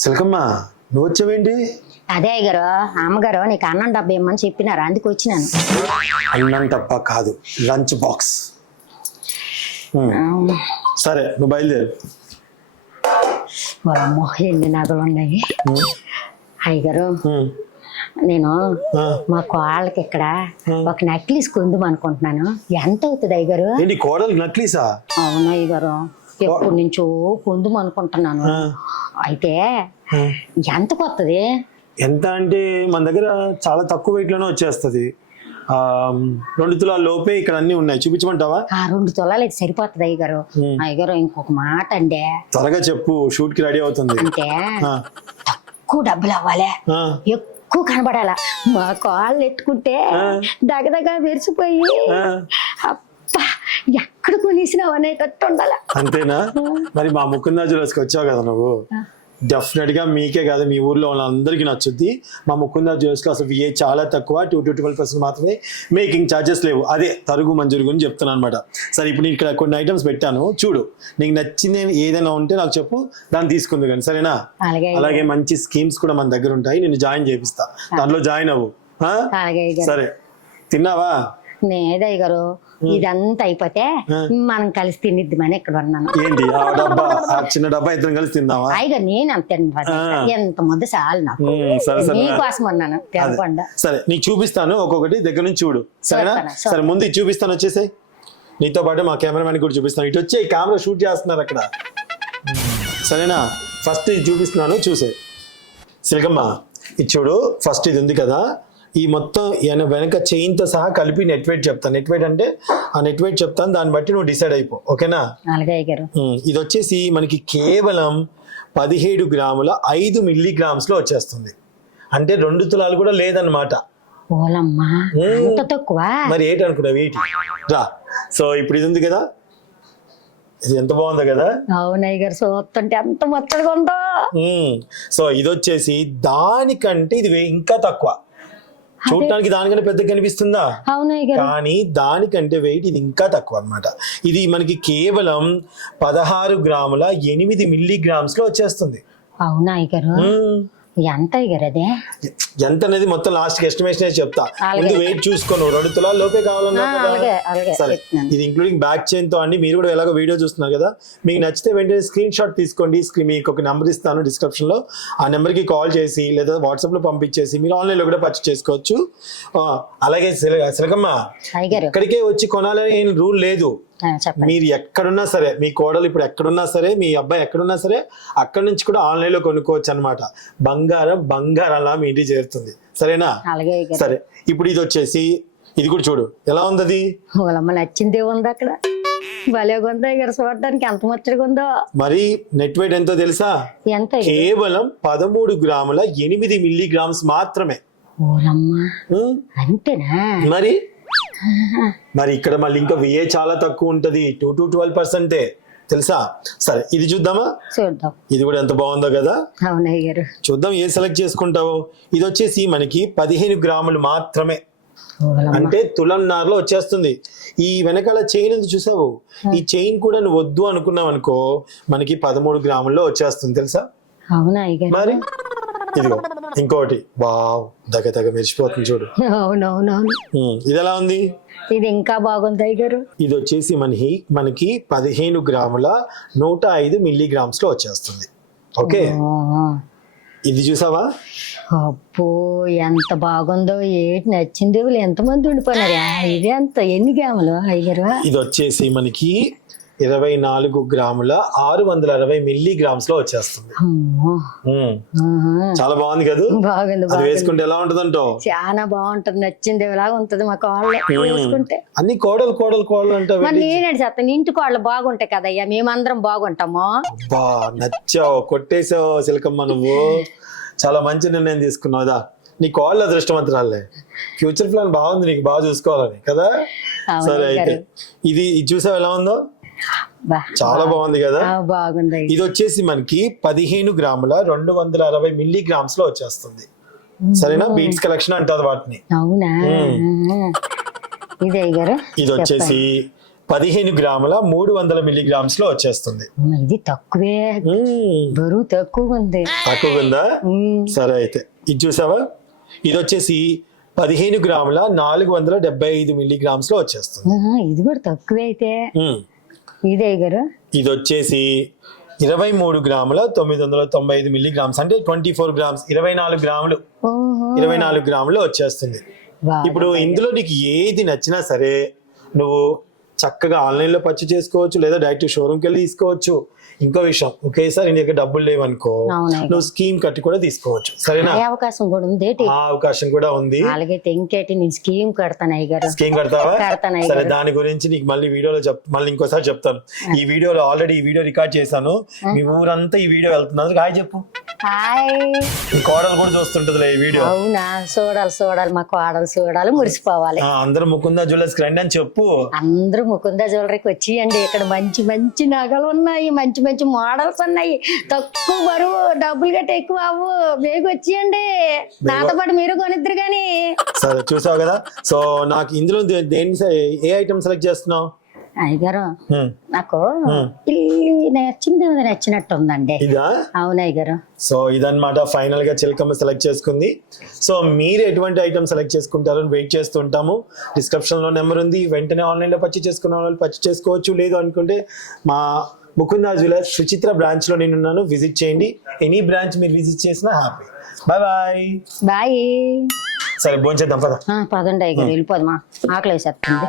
సిలకమ్మ నువ్వు వచ్చావేంటి? అదే అయ్యగారు అమ్మగారు నీకు అన్నం డబ్బా ఇమ్మని చెప్పినారు అందుకు వచ్చినాను. అన్నం తప్ప కాదు లంచ్ బాక్స్. సరే నువ్వు బయలుదేరు. అమ్మో ఎన్ని నగలు ఉన్నాయి. అయ్యగారు నేను మా కోళ్ళకి ఇక్కడ ఒక నెక్లెస్ కొందాం అనుకుంటున్నాను. ఎంత అవుతుంది అయ్యగారు? కోడలు నక్లీసా? అవును అయ్యగారు ఎప్పటి నుంచో కొందాం అనుకుంటున్నాను. అయితే. ఎంత కొత్తది? ఎంత అంటే మన దగ్గర చాలా తక్కువ weight లోనే వచ్చేస్తుంది. రెండు తులాల లోపే ఇక్కడ అన్ని ఉన్నాయి. చూపించమంటావా? ఆ రెండు తులాలు అయితే సరిపోతుంది అయ్యగారు. అయ్యగారు ఇంకొక మాట అండి. త్వరగా చెప్పు షూట్కి రెడీ అవుతుంది. అంటే ఆ, ఎక్కువ డబ్బులు అవ్వాలి. ఎక్కువ కనబడాల. మా కాళ్ళు ఎత్తుకుంటే ఆ. దగదగా మెరిసిపోయి ఎక్కడ కొనేసినావు అనేటట్టు ఉండాల. అంతేనా? మరి మా ముకుందా జ్యువెలర్స్కి వచ్చావు కదా నువ్వు? డెఫినెట్గా మీకే కాదు మీ ఊర్లో ఉన్న అందరికీ నచ్చుద్ది. మా ముకుందా జ్యువెలర్స్లో అసలు విఏ చాలా తక్కువ టూ టు ట్వెల్వ్ పర్సెంట్ మాత్రమే మేకింగ్ ఛార్జెస్ లేవు. అదే తరుగు మంజూరు గురించి చెప్తున్నాను అనమాట సరే ఇప్పుడు నేను ఇక్కడ కొన్ని ఐటమ్స్ పెట్టాను. చూడు నీకు నచ్చింది ఏదైనా ఉంటే నాకు చెప్పు దాన్ని తీసుకుంది కానీ సరేనా? అలాగే మంచి స్కీమ్స్ కూడా మన దగ్గర ఉంటాయి నేను జాయిన్ చేపిస్తా. దాంట్లో జాయిన్ అవ్వు. సరే. తిన్నావా? నేదయ్య గారు ఇదంతా అయిపోతే మనం కలిసి తినిద్దామని ఇక్కడ ఉన్నాను. ఏంటి? ఆ డబ్బా ఆ చిన్న డబ్బా ఇద్దరం కలిసి తిందామా? అయ్యగా నేను అంత. ఎంత ముద్ద చాలు నాకు. సరే సరే. నీకోసం తినకుండా. సరే నీకు చూపిస్తాను ఒక్కొక్కటి దగ్గర నుంచి చూడు. సరేనా. సరే ముందు ఇది చూపిస్తాను వచ్చేసాయి. నీతో పాటు మా కెమెరామెన్ కూడా చూపిస్తాను. ఇటు వచ్చే కెమెరా షూట్ చేస్తున్నారు అక్కడ. సరేనా? ఫస్ట్ ఇది చూపిస్తున్నాను చూసే సిలకమ్మ ఇది చూడు ఫస్ట్ ఇది ఉంది కదా. ఈ మొత్తం వెనక చైన్తో సహా కలిపి నెట్ వెయిట్ చెప్తాను. నెట్ వెయిట్ అంటే ఆ నెట్ వెయిట్ చెప్తాను. దాన్ని బట్టి నువ్వు డిసైడ్ అయిపో. ఓకేనా? ఇది వచ్చేసి మనకి కేవలం పదిహేడు గ్రాముల ఐదు మిల్లీ గ్రామ్స్లో వచ్చేస్తుంది. అంటే రెండు తులాలు కూడా లేదన్నమాట. మరి ఏంటి అనుకున్నావు? ఏంటి? రా. సో ఇప్పుడు ఇది ఉంది కదా? ఇది ఎంత బాగుందో కదా? అవునయ్య గారు చూస్తుంటే ఎంత ముచ్చటగా ఉందో? సో ఇది వచ్చేసి దానికంటే ఇది ఇంకా తక్కువ. చూడటానికి దానికంటే పెద్ద కనిపిస్తుందా? కానీ దానికంటే వెయిట్ ఇది ఇంకా తక్కువ అన్నమాట. ఇది మనకి కేవలం పదహారు గ్రాముల ఎనిమిది మిల్లీ గ్రామ్స్లో వచ్చేస్తుంది. అవునా. ఎంత అదే ఎంత అనేది మొత్తం లాస్ట్ ఎస్టిమేషన్ చెప్తా. ముందు వెయిట్ చూసుకోను. రెండు తులాల లోపే కావాలన్నా సరే. ఇది ఇంక్లూడింగ్ బ్యాక్ చైన్తో అండి. మీరు కూడా ఎలాగో వీడియో చూస్తున్నారు కదా? మీకు నచ్చితే వెంటనే స్క్రీన్ షాట్ తీసుకోండి. మీకు ఒక నెంబర్ ఇస్తాను డిస్క్రిప్షన్లో. ఆ నెంబర్కి కాల్ చేసి లేదా వాట్సాప్లో పంపించేసి మీరు ఆన్లైన్లో కూడా పర్చేస్ చేసుకోవచ్చు. అలాగే సిల- సిలకమ్మ ఇక్కడికే వచ్చి కొనాలని ఏం రూల్ లేదు. చెప్పండి. మీరు ఎక్కడున్నా సరే మీ కోడలు ఇప్పుడు ఎక్కడున్నా సరే మీ అబ్బాయి ఎక్కడున్నా సరే అక్కడ నుంచి కూడా ఆన్లైన్లో కొనుక్కోవచ్చు అనమాట బంగారం బంగారంలా మీ ఇంటికి చేరుతుంది. సరేనా? సరే. ఇప్పుడు ఇది వచ్చేసి ఇది కూడా చూడు. ఎలా ఉంది అది నచ్చిందే ఉంది అక్కడ. భలే ఉంది అయ్య గారు చూడడానికి ఎంత ముచ్చటగా ఉందో. మరి నెట్ వెయిట్ ఎంతో తెలుసా? ఎంత? కేవలం పదమూడు గ్రాముల ఎనిమిది మిల్లీ గ్రామ్స్ మాత్రమే? అంతేనా? మరి? మరి ఇక్కడ మళ్ళీ ఇంకా విఏ చాలా తక్కువ ఉంటది. టూ టు ట్వెల్వ్ పర్సెంటే తెలుసా? సరే ఇది చూద్దామా? చూద్దాం. ఇది కూడా ఎంత బాగుందో కదా? అవునయ్య గారు చూద్దాం ఏ సెలెక్ట్ చేసుకుంటావో? ఇది వచ్చేసి మనకి పదిహేను గ్రాములు మాత్రమే. అంటే తులన్నారులో వచ్చేస్తుంది. ఈ వెనకాల చైన్ ఉంది చూసావు? ఈ చైన్ కూడా నువ్వు వద్దు అనుకున్నావు అనుకో మనకి పదమూడు గ్రాముల్లో వచ్చేస్తుంది. తెలుసా? అవునా మరి? ఇదిగో ఇంకోటి. వావ్ దగ్గ దగ్గ మెరిచిపోతుంది చూడు. అవునవునవును. ఉమ్, ఇది ఎలా ఉంది? ఇది ఇంకా బాగుంది అయ్య గారు ఇది వచ్చేసి మనకి మనకి పదిహేను గ్రాముల నూట ఐదు మిల్లీ గ్రామ్స్లో వచ్చేస్తుంది ఓకే ఇది చూసావా? అబ్బో ఎంత బాగుందో ఏంటి నచ్చింది వీళ్ళు ఎంతమంది ఉండిపోయినారా? ఇది ఎంత ఎన్ని గ్రాములు అయ్యారు ఇది వచ్చేసి మనకి ఇరవై నాలుగు గ్రాముల ఆరు వందల అరవై మిల్లీ గ్రామ్స్లో వచ్చేస్తుంది. చాలా బాగుంది కదా? బాగుంది అది వేసుకుంటే ఎలా ఉంటదంటో చాలా బాగుంటుంది నచ్చింది లాగా ఉంటది మా కాళ్ళు. వేసుకుంటే. అన్ని కోడలు కోడలు కోడలు అంటే నేనండి చెప్తాను ఇంటి కాళ్ళు బాగుంటాయి కదయ్యా మేమందరం బాగుంటాము? బా నచ్చావు కొట్టేసావు సిలకమ్మ నువ్వు. చాలా మంచి నిర్ణయం తీసుకున్నావుదా నీ కాళ్ళు అదృష్టవంతురాలే. ఫ్యూచర్ ప్లాన్ బాగుంది నీకు బాగా చూసుకోవాలని కదా? సరే అయితే ఇది ఇది చూసావు ఎలా ఉందో? చాలా బాగుంది కదా? బాగుంది. ఇది వచ్చేసి మనకి పదిహేను గ్రాముల రెండు వందల అరవై మిల్లీ గ్రామ్స్లో వచ్చేస్తుంది సరేనా? బీట్స్ కలెక్షన్ అంటారు వాటిని. అవునా? ఇది అయ్య గారు ఇది వచ్చేసి పదిహేను గ్రాముల మూడు వందల మిల్లీగ్రామ్స్లో వచ్చేస్తుంది ఇది తక్కువే. బరువు తక్కువ ఉంది తక్కువ ఉందా సరే అయితే. ఇది చూసావా? ఇది వచ్చేసి పదిహేను గ్రాముల నాలుగు వందల డెబ్బై ఐదు మిల్లీగ్రామ్స్లో వచ్చేస్తుంది ఇది కూడా తక్కువే అయితే. ఇదే గారు ఇది వచ్చేసి ఇరవై మూడు గ్రాముల తొమ్మిది వందల తొంభై ఐదు మిల్లీగ్రామ్స్ అంటే ట్వంటీ ఫోర్ గ్రామ్స్ ఇరవై నాలుగు గ్రాములు. ఇరవై నాలుగు గ్రాములు వచ్చేస్తుంది. ఇప్పుడు ఇందులో నీకు ఏది నచ్చినా సరే నువ్వు చక్కగా ఆన్లైన్లో పర్చేస్ చేసుకోవచ్చు లేదా డైరెక్ట్ షోరూమ్కి వెళ్ళి తీసుకోవచ్చు. ఇంకో విషయం ఒకేసారి నీ దగ్గర డబ్బులు లేవనుకో నువ్వు స్కీమ్ కట్టి కూడా తీసుకోవచ్చు. సరేనా? అవకాశం కూడా ఉంది. ఆ అవకాశం కూడా ఉంది. అలాగైతే ఇంకేటి నేను స్కీమ్ కడతాను అయ్యగారు. స్కీమ్ కడతావా? సరే దాని గురించి నీకు మళ్ళీ వీడియోలో చెప్ మళ్ళీ ఇంకోసారి చెప్తాను. ఈ వీడియోలో ఆల్రెడీ ఈ వీడియో రికార్డ్ చేశాను. మీ ఊరంతా ఈ వీడియో వెళ్తున్నందుకు హాయ్ చెప్పు. హాయ్. కోడలు కూడా చూస్తుంటదిలే ఈ వీడియో. అవునా? చూడాలి చూడాలి. మా కోడలు చూడాలి మురిసిపోవాలి. అందరూ ముకుందా జ్యువెలర్స్ రండి అని చెప్పు. అందరూ ముకుంద జ్యువెలరీకి వచ్చేయండి. ఇక్కడ మంచి మంచి నగలు ఉన్నాయి. మంచి మంచి మోడల్స్ ఉన్నాయి. తక్కువ బరువు డబ్బులు గట్ట ఎక్కువ అవ్వు. బేగు వచ్చేయండి. నాతో పాటు మీరు కొనిద్దరు కానీ సరే చూసావు కదా? సో నాకు ఇందులో దేని ఏ ఐటమ్ సెలెక్ట్ చేస్తున్నావు? అయ్యగారు. నాకు నచ్చింది నచ్చినట్టు ఉందండి అవును అయ్యగారు. సో ఇదన్నమాట ఫైనల్గా చిలకమ్మ సెలెక్ట్ చేసుకుంది. సో మీరు ఎటువంటి ఐటమ్ సెలెక్ట్ చేసుకుంటారో వెయిట్ చేస్తుంటాము డిస్క్రిప్షన్లో నెంబర్ ఉంది. వెంటనే ఆన్లైన్లో పర్చేస్ చేసుకున్న వాళ్ళు పర్చేస్ చేసుకోవచ్చు లేదు అనుకుంటే మా ముకుందా జ్యువెలర్స్ సుచిత్ర బ్రాంచ్లో నేను ఉన్నాను. విజిట్ చేయండి. ఎనీ బ్రాంచ్ మీరు విజిట్ చేసినా హ్యాపీ బాయ్ బాయ్ బాయ్ సరే భోంచేద్దాం పద. పదండి అయ్యగారు వెళ్ళిపోదమ్మా ఆకలి వేసేస్తుంది